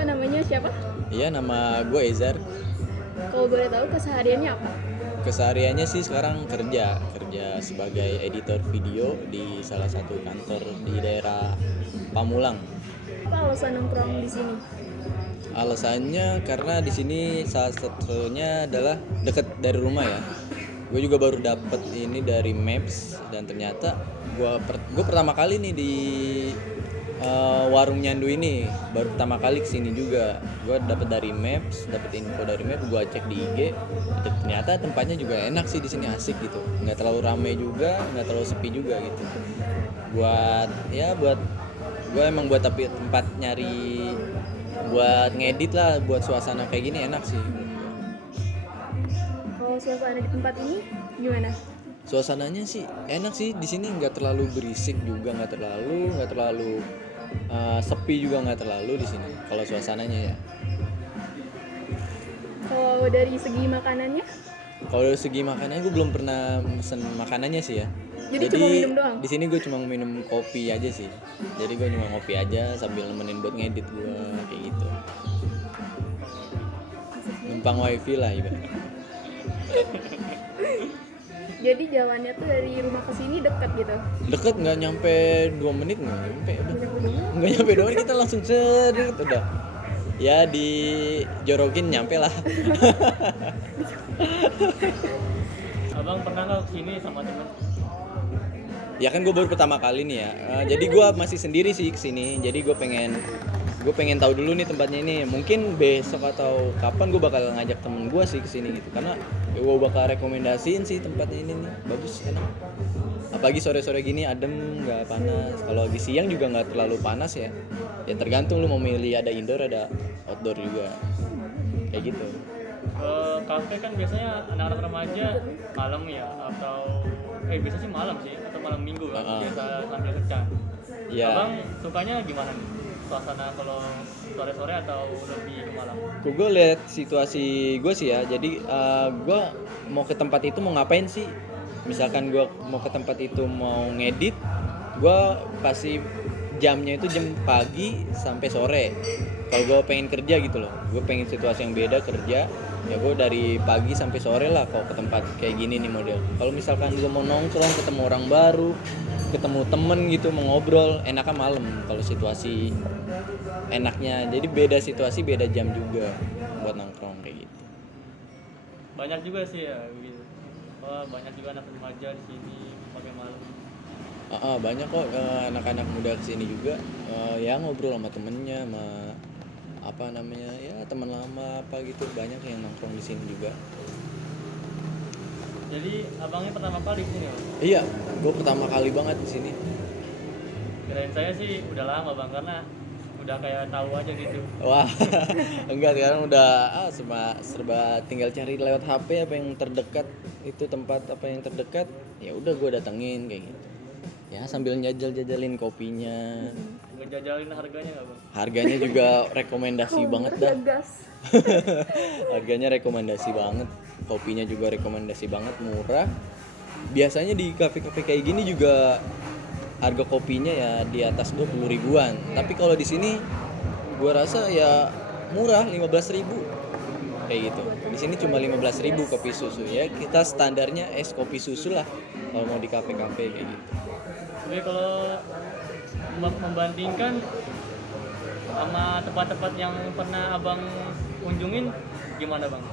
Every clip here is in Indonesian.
Kak namanya siapa? Iya, nama gue Ezar. Kalau boleh tahu kesehariannya apa? Kesehariannya sih sekarang kerja sebagai editor video di salah satu kantor di daerah Pamulang. Apa alasan nongkrong di sini? Alasannya karena di sini salah satunya adalah dekat dari rumah ya. Gue juga baru dapet ini dari Maps dan ternyata gue pertama kali nih di warung nyandu ini, baru pertama kali kesini juga. Gue dapet dari Maps, dapet info dari Maps, gue cek di IG. Ternyata tempatnya juga enak sih, di sini asik gitu, nggak terlalu rame juga, nggak terlalu sepi juga gitu. Buat gue emang buat tapi tempat nyari buat ngedit lah, buat suasana kayak gini enak sih. Kalau suasana di tempat ini gimana? Suasananya sih enak sih di sini, nggak terlalu berisik juga, nggak terlalu sepi juga, nggak terlalu di sini kalau suasananya ya. Kalau dari segi makanannya? Kalau dari segi makanannya gue belum pernah mesen makanannya sih ya. Jadi cuma minum doang? Di sini gue cuma minum kopi aja sih. Jadi gue cuma ngopi aja sambil nemenin buat ngedit gue kayak gitu. Numpang wifi lah ibaratnya. Jadi jalannya tuh dari rumah ke sini dekat gitu? Deket, nggak nyampe 2 menit, nggak nyampe 2 menit kita langsung cedek udah. Ya dijorokin nyampe lah. Abang pernah nggak kesini sama temen? Ya kan gue baru pertama kali nih ya. Jadi gue masih sendiri sih kesini. Jadi gue pengen tahu dulu nih tempatnya ini. Mungkin besok atau kapan gue bakal ngajak temen gue sih kesini gitu. Karena gue bakal rekomendasiin sih tempatnya ini nih. Bagus, enak. Apalagi sore-sore gini adem, nggak panas. Kalau lagi siang juga nggak terlalu panas ya. Ya tergantung lu mau milih, ada indoor ada outdoor juga. Kayak gitu. Kafe kan biasanya anak-anak remaja malam ya, atau biasanya sih malam sih, atau malam minggu kan, biasa sambil kencan. Ya. Abang sukanya gimana nih? Suasana kalau sore-sore atau lebih ke malam? Gue lihat situasi gue sih ya. Jadi gue mau ke tempat itu mau ngapain sih? Misalkan gue mau ke tempat itu mau ngedit, gue pasti jamnya itu jam pagi sampai sore. Kalau gue pengen kerja gitu loh, gue pengen situasi yang beda kerja, ya gue dari pagi sampai sore lah kalau ke tempat kayak gini nih model. Kalau misalkan gue mau nongkrong, ketemu orang baru, ketemu temen gitu, mau ngobrol, enaknya malam kalau situasi enaknya. Jadi beda situasi, beda jam juga buat nongkrong kayak gitu. Banyak juga sih ya gitu. Banyak juga anak remaja di sini pakai malam. Banyak kok anak-anak muda kesini juga, ya ngobrol sama temennya, sama apa namanya ya teman lama apa gitu, banyak yang nongkrong di sini juga. Jadi abangnya pertama kali di sini ya? Iya, gue pertama kali banget di sini. Kirain saya sih udah lama bang, karena udah kayak tahu aja gitu. Wah, enggak, sekarang udah serba tinggal cari lewat HP apa yang terdekat, itu tempat apa yang terdekat, ya udah gue datengin kayak gitu. Ya sambil jajalin kopinya. Ngejajalin harganya nggak bang? Harganya juga rekomendasi banget dah. Gas. Harganya rekomendasi banget, kopinya juga rekomendasi banget, murah. Biasanya di kafe-kafe kayak gini juga harga kopinya ya di atas 20 ribuan. Tapi kalau di sini gua rasa ya murah, 15.000 kayak gitu. Di sini cuma 15.000 kopi susu ya. Kita standarnya es kopi susu lah kalau mau di kafe-kafe kayak gitu. Tapi kalau membandingkan sama tempat-tempat yang pernah abang kunjungin, gimana bang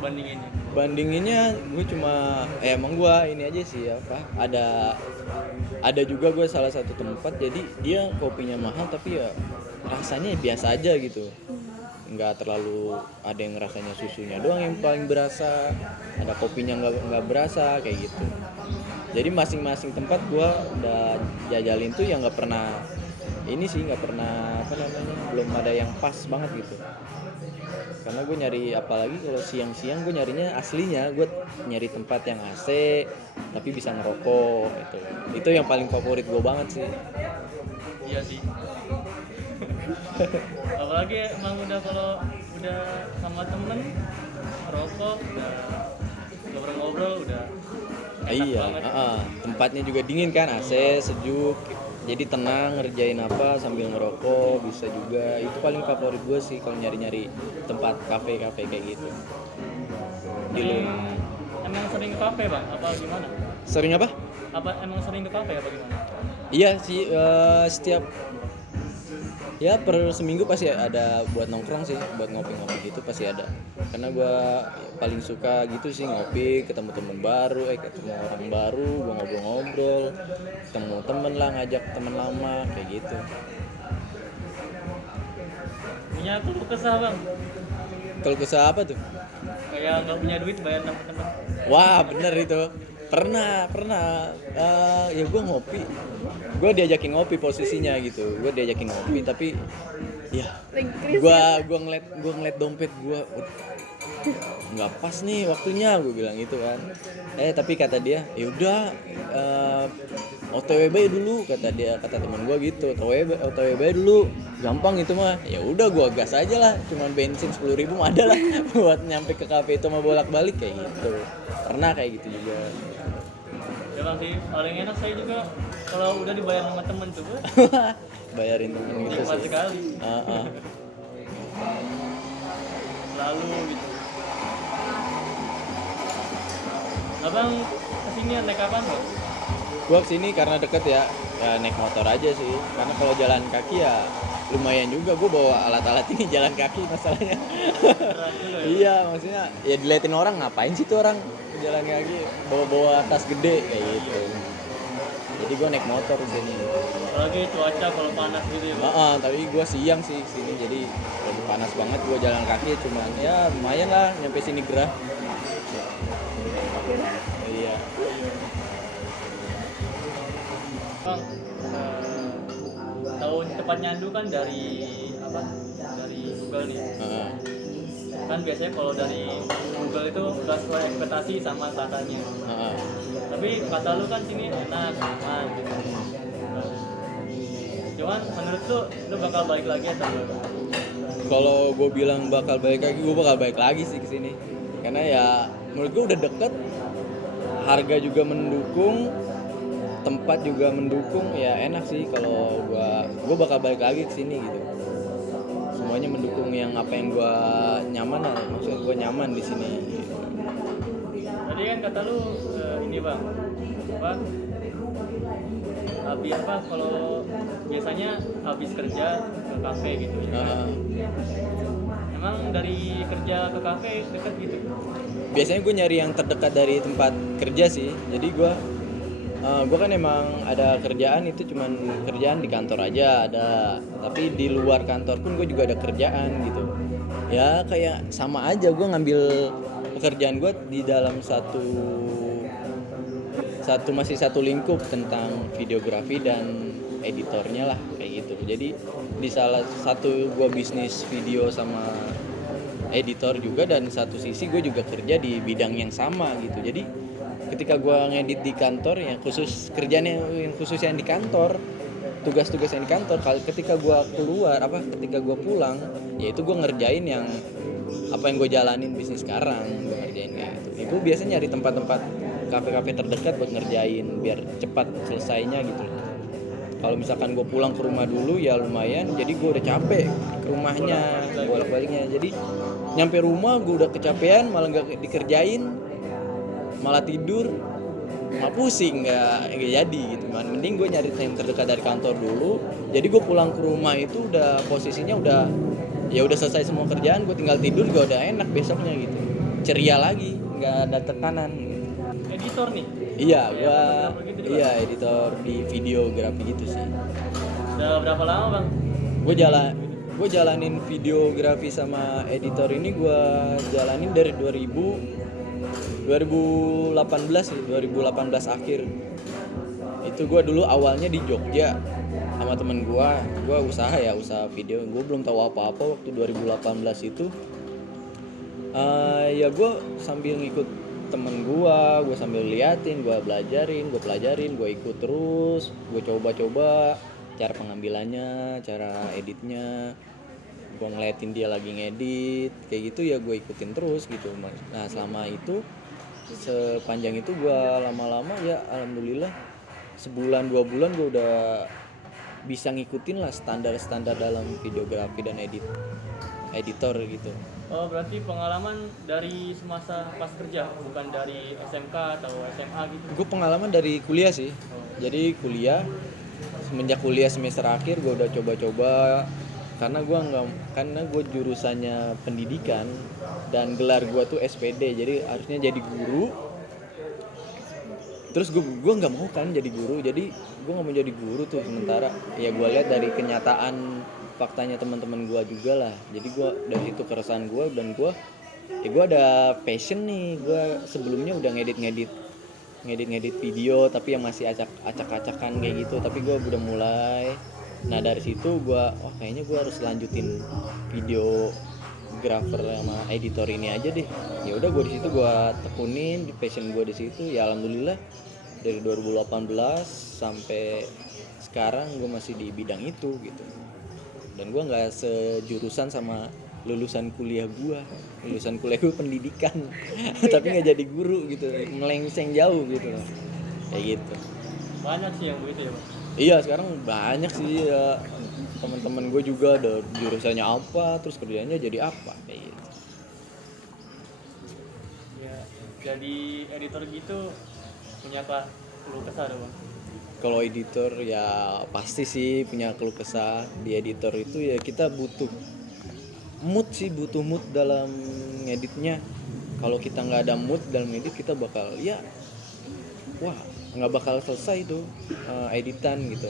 bandinginnya? Bandinginnya gue cuma emang gue ini aja sih apa, ada juga gue salah satu tempat jadi dia kopinya mahal tapi ya rasanya biasa aja gitu, nggak terlalu ada yang rasanya susunya doang yang paling berasa, ada kopinya nggak berasa kayak gitu. Jadi masing-masing tempat gue udah jajalin tuh yang nggak pernah ini sih, nggak pernah apa namanya, belum ada yang pas banget gitu. Karena gue nyari, apalagi kalau siang-siang gue nyarinya aslinya, gue nyari tempat yang AC tapi bisa ngerokok gitu. Itu yang paling favorit gue banget sih. Iya sih. Apalagi emang kalau udah sama temen ngerokok, udah ngobrol-ngobrol udah enak Iya, banget. tempatnya juga dingin kan, AC sejuk, Jadi tenang ngerjain apa sambil ngerokok bisa juga. Itu paling favorit gue sih kalau nyari-nyari tempat kafe-kafe kayak gitu. Di Emang sering ke kafe bang? Apa gimana? Sering apa? Apa emang sering ke kafe apa gimana? Iya sih, setiap ya per seminggu pasti ada buat nongkrong sih, buat ngopi-ngopi gitu pasti ada. Karena gue paling suka gitu sih ngopi, ketemu temen baru, ketemu orang baru, gue ngobrol-ngobrol, ketemu temen lah, ngajak temen lama kayak gitu. Punya aku kesah bang, Kalau kesah apa tuh? kayak nggak punya duit bayar temen-temen. Wah bener itu, pernah ya gue ngopi, gue diajakin ngopi posisinya gitu, gue diajakin ngopi tapi ya Lagi krisis. gue ngeliat dompet gue nggak pas nih waktunya, gue bilang gitu kan. Tapi kata dia ya udah, OTW bae dulu, kata teman gue gitu, OTW bae dulu gampang itu mah. Ya udah gue gas aja lah, cuman bensin 10.000 ada lah buat nyampe ke kafe itu mah bolak-balik kayak gitu. Pernah kayak gitu juga. Ya bang sih, paling enak saya juga kalau udah dibayar sama temen tuh, Bayarin temen gitu nikmat sih. sekali. Selalu gitu. Abang kesini naik kapan bang? Gue kesini karena deket ya naik motor aja sih. Karena kalau jalan kaki ya lumayan juga, gue bawa alat-alat ini jalan kaki masalahnya. Berat juga ya? Iya, maksudnya ya diliatin orang, ngapain sih tuh orang jalan kaki bawa tas gede kayak gitu. Jadi gue naik motor di sini. Apalagi cuaca kalau panas gitu ya bang. Tapi gue siang sih sini, jadi lagi panas banget, gue jalan kaki cuman ya lumayan lah nyampe sini gerah. Iya. Bang, tahun cepat nyandu kan dari apa? Dari Google nih. Heeh. Kan biasanya kalau dari Google itu udah sesuai ekspektasi sama katanya. Heeh. Tapi kata lu kan sini enak, aman gitu. Cuman menurut lu bakal balik lagi atau enggak? Kalau gue bilang bakal balik lagi, gue bakal balik lagi sih ke sini. Karena ya menurut gue udah deket, harga juga mendukung, tempat juga mendukung, ya enak sih. Kalau gue bakal balik lagi ke sini gitu. Semuanya mendukung yang apa yang gue nyaman lah, maksudnya gue nyaman di sini. Tadi kan kata lu ini bang, apa? Habis apa kalau biasanya habis kerja ke kafe gitu ya. Heeh. Emang dari kerja ke kafe deket gitu? Biasanya gue nyari yang terdekat dari tempat kerja sih. Jadi gue kan emang ada kerjaan, itu cuman kerjaan di kantor aja ada, tapi di luar kantor pun gue juga ada kerjaan gitu. Ya kayak sama aja, gue ngambil pekerjaan gue di dalam masih satu lingkup tentang videografi dan editornya lah kayak gitu. Jadi di salah satu gue bisnis video sama editor juga, dan satu sisi gue juga kerja di bidang yang sama gitu. Jadi ketika gue ngedit di kantor, yang khusus kerjaan yang khusus yang di kantor, tugas-tugas yang di kantor, ketika gue ketika gue pulang, yaitu gue ngerjain yang apa yang gue jalanin bisnis sekarang, gue ngerjain kayak gitu. Ibu biasanya nyari tempat-tempat kafe-kafe terdekat buat ngerjain biar cepat selesainya gitu. Kalau misalkan gue pulang ke rumah dulu ya lumayan, jadi gue udah capek ke rumahnya, bolak-baliknya. Jadi nyampe rumah gue udah kecapean, malah nggak dikerjain, malah tidur, malah pusing, nggak jadi gitu kan. Mending gue nyari yang terdekat dari kantor dulu. Jadi gue pulang ke rumah itu udah posisinya udah selesai semua kerjaan, gue tinggal tidur juga udah enak besoknya gitu, ceria lagi, nggak ada tekanan. Editor nih? Iya, Gitu, editor di videografi gitu sih. Udah berapa lama bang? Gue jalanin videografi sama editor ini gue jalanin dari 2018 akhir. Itu gue dulu awalnya di Jogja sama temen gue usaha video. Gue belum tahu apa-apa waktu 2018 itu. Ya gue sambil ngikut temen gue sambil liatin, gue pelajarin, gue ikut terus, gue coba-coba cara pengambilannya, cara editnya, gue ngeliatin dia lagi ngedit kayak gitu ya, gue ikutin terus gitu. Nah selama itu, sepanjang itu gue lama-lama ya alhamdulillah sebulan 2 bulan gue udah bisa ngikutin lah standar-standar dalam videografi dan editor gitu. Oh, berarti pengalaman dari semasa pas kerja, bukan dari SMK atau SMA gitu. Gue pengalaman dari kuliah sih. Jadi kuliah, semenjak kuliah semester akhir gue udah coba-coba, karena gue jurusannya pendidikan dan gelar gue tuh SPD, jadi harusnya jadi guru. Terus gue nggak mau kan jadi guru, jadi gue nggak mau jadi guru tuh sementara. Ya gue lihat dari kenyataan faktanya teman-teman gue juga lah. Jadi gue dari itu keresahan gue, dan gue ada passion nih. Gue sebelumnya udah ngedit video tapi yang masih acak-acakan kayak gitu, tapi gue udah mulai. Nah dari situ gue kayaknya gue harus lanjutin videographer sama editor ini aja deh. Ya udah gue di situ gue tekunin di passion gue di situ. Ya alhamdulillah dari 2018 sampai sekarang gue masih di bidang itu gitu. Dan gue nggak sejurusan sama lulusan kuliah gue pendidikan tapi nggak jadi guru gitu, melenceng jauh gitu loh, kayak gitu. Banyak sih yang begitu ya, Bang. Iya sekarang banyak sih ya, teman-teman gue juga ada jurusannya apa terus kerjanya jadi apa kayak gitu. Ya, jadi editor gitu punya apa keluh kesah dong, Bang? Kalau editor ya pasti sih punya keluh kesah. Di editor itu ya kita butuh mood dalam ngeditnya. Kalau kita nggak ada mood dalam ngedit, kita bakal nggak bakal selesai tuh editan gitu.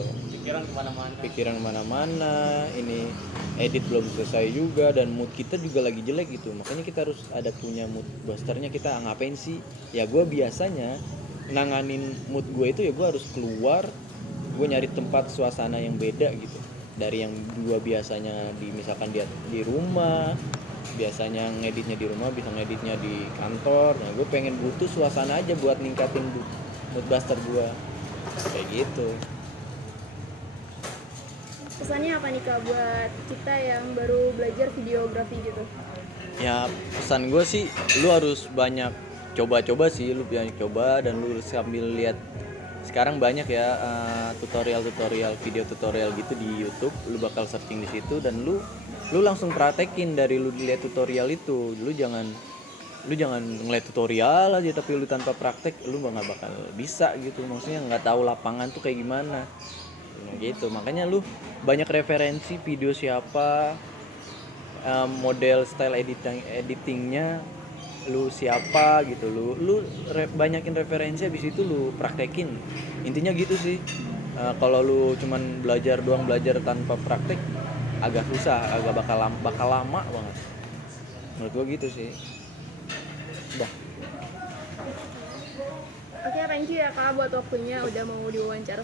Pikiran kemana-mana, ini edit belum selesai juga, dan mood kita juga lagi jelek gitu. Makanya kita harus ada punya mood boosternya. Kita ngapain sih? Ya gue biasanya nanganin mood gue itu ya gue harus keluar, gue nyari tempat suasana yang beda gitu dari yang dua biasanya misalkan di rumah, biasanya ngeditnya di rumah, bisa ngeditnya di kantor. Nah gue pengen butuh suasana aja buat ningkatin mood booster gue kayak gitu. Pesannya apa nih Kak buat kita yang baru belajar videografi gitu? Ya pesan gue sih lu harus banyak coba-coba sih, lu banyak coba, dan lu sambil lihat sekarang banyak ya video tutorial gitu di YouTube. Lu bakal searching di situ dan lu langsung praktekin dari lu lihat tutorial itu. Lu jangan ngeliat tutorial aja tapi lu tanpa praktek, lu nggak bakal bisa gitu. Maksudnya nggak tahu lapangan tuh kayak gimana gitu. Makanya lu banyak referensi video siapa, model style editingnya lu siapa gitu, lu banyakin referensi, habis itu lu praktekin. Intinya gitu sih. Kalau lu cuman belajar tanpa praktek agak susah, bakal lama banget menurut gua gitu sih. Oke, thank you ya Kak buat waktunya udah mau diwawancara.